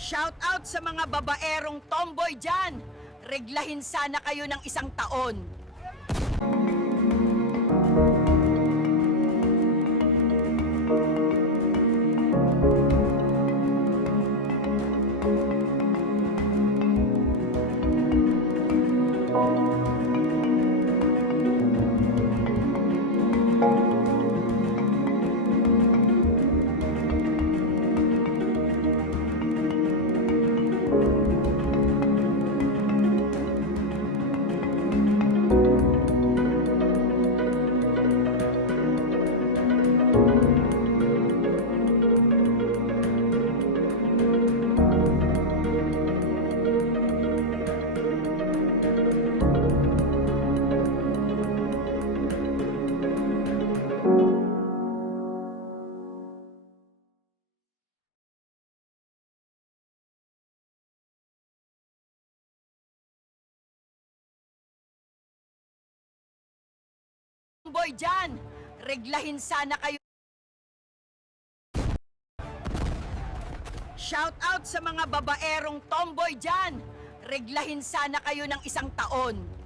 Shout out sa mga babaerong tomboy dyan! Reglahin sana kayo ng 1 taon. Tomboy dyan! Reglahin sana kayo. Shout out sa mga babaerong tomboy dyan! Reglahin sana kayo ng 1 taon.